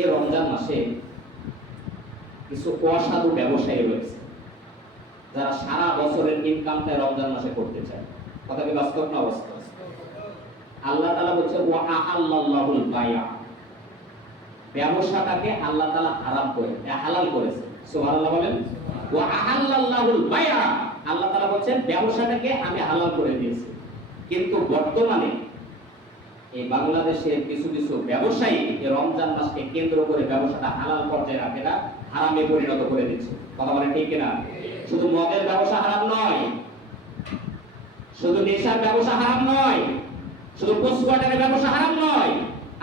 এই রমজান মাসে কিছু অসাধু ব্যবসায়ী রয়েছে, যারা সারা বছরের ইনকামটা রমজান মাসে করতে চায়। কথা কি বাস্তব না বাস্তব আল্লাহ তাআলা বলছে, ওয়া আহাল্লাল্লাহুল বায়া ব্যবসাটাকে আল্লাহ তাআলা হারাম করে হালাল করেছে। সুবহানাল্লাহ বলেন, ওয়া আহাল্লাল্লাহুল বায়া আল্লাহ তাআলা বলছেন, ব্যবসাটাকে আমি হালাল করে দিয়েছি। কিন্তু বর্তমানে এই বাংলাদেশের কিছু কিছু ব্যবসায়ী রমজান মাসকে কেন্দ্র করে ব্যবসাটা হালাল পর্যায়ে রাখে না, হারামে পরিণত করে দিচ্ছে। কথা বলে ঠিক কিনা? শুধু মদের ব্যবসা হারাম নয়, শুধু নেশার ব্যবসা হারাম নয়, শুধু পশুপাটের ব্যবসা হারাম নয়,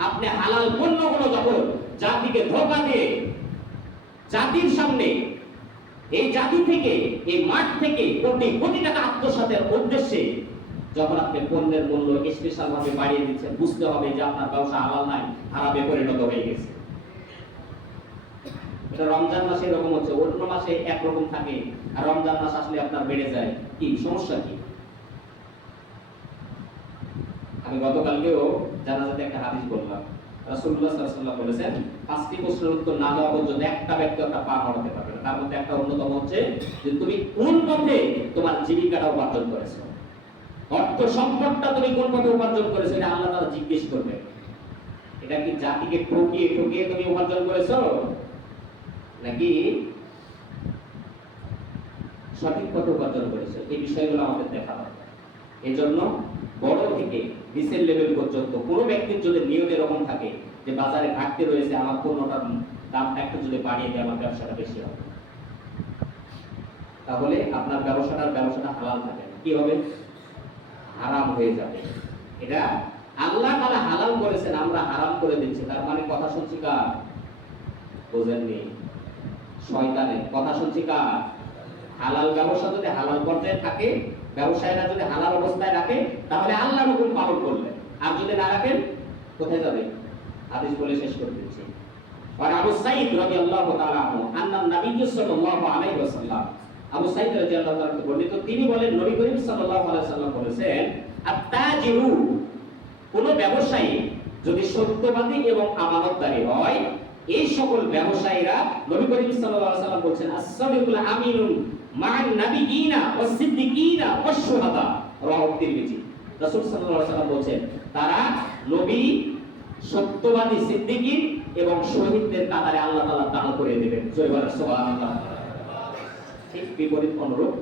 আপনি হালাল পণ্য পণ্যগুলো যখন জাতিকে ধোকা দিয়ে জাতির সামনে এই জাতি থেকে, এই মাঠ থেকে কোটি কোটি টাকা আত্মসাতের উদ্দেশ্যে যখন আপনি পণ্যের মূল্য স্পেশাল ভাবে বাড়িয়ে দিচ্ছেন, বুঝতে হবে যে আপনার ব্যবসা হালাল নাই, হারামে পরিণত হয়ে গেছে। রমজান মাসে এরকম হচ্ছে, অন্য মাসে একরকম থাকে, আর রমজান মাস আসলে আপনার বেড়ে যায়। কি? সমস্যা কি? আমি গতকালকেও জানাজাতে একটা হাদিস বললাম। আলাইহি ওয়াসাল্লাম বলেছেন, পাঁচটি প্রশ্নের উত্তর না দেওয়া পর্যন্ত একটা ব্যক্তি একটা পা নড়াতে পারবে না। তার মধ্যে একটা অন্যতম হচ্ছে যে, তুমি কোন পথে তোমার জীবিকাটা উপার্জন করেছ? অর্থ সম্পদটা তুমি কোন পথে উপার্জন করেছ, এটা আল্লাহ তাআলা জিজ্ঞেস করবে। এটা কি জাতিকে ঠকিয়ে ঠকিয়ে তুমি উপার্জন করেছ? নাকি সঠিক পথে উপার্জন করেছ? এই বিষয়গুলো আমাদের দেখা দরকার। এই জন্য বড় থেকে নিচের লেভেল পর্যন্ত কোনো ব্যক্তির যদি নিয়ম এরকম থাকে যে বাজারে ঘাটতি রয়েছে, আমার পণ্যটার দামটা একটু যদি বাড়িয়ে দেয়, আমার ব্যবসাটা বেশি হবে। তাহলে আপনার ব্যবসাটার ব্যবসাটা হালাল থাকে। কি হবে? হারাম হয়ে যাবে। এটা আল্লাহ তাআলা হালাল করেছেন, আমরা হারাম করে দিচ্ছি। তার মানে কথা শুনছি কার? বোঝেননি। শয়তানের। কথা শুনছি কার? হালাল ব্যবসা যদি হালাল পর্যায়ে থাকে, ব্যবসায়ীরা যদি হালাল অবস্থায় রাখে, তাহলে আল্লাহ হুকুম পালন করবে আর যদি না রাখেন, কোথায় যাবে? হাদিস বলে শেষ করে দিচ্ছি। আর আবু সাইদ রাদিয়াল্লাহু তাআলা আনহু আন্না নবী সাল্লাল্লাহু আলাইহি ওয়াসাল্লাম আবু সাইদ রাদিয়াল্লাহু তাআলা তিনি বলেন, নবী করিম সাল্লাল্লাহু আলাইহি ওয়াসাল্লাম বলেছেন কোন ব্যবসায়ী যদি সত্যবাদী এবং হয়, এই সকল ব্যবসায়ীরা নবী করিম সাল্লাল্লাহু আলাইহি বলেন as-সাদিকুল আমিনুন মা'আন নাবিয়িনা ওয়াস-সিদ্দিকিনা ওয়াশ-শুহাদা রাওয়াহু তিরমিজি। রাসূল সাল্লাল্লাহু আলাইহি বলেন তারা নবী, সত্যবাদী সিদ্দিকী এবং শহীদদের কাতারে আল্লাহ তাআলা দান করে দেবেন। জয় বলে সুবহানাল্লাহ। ঠিক বিপরীত অনুরূপ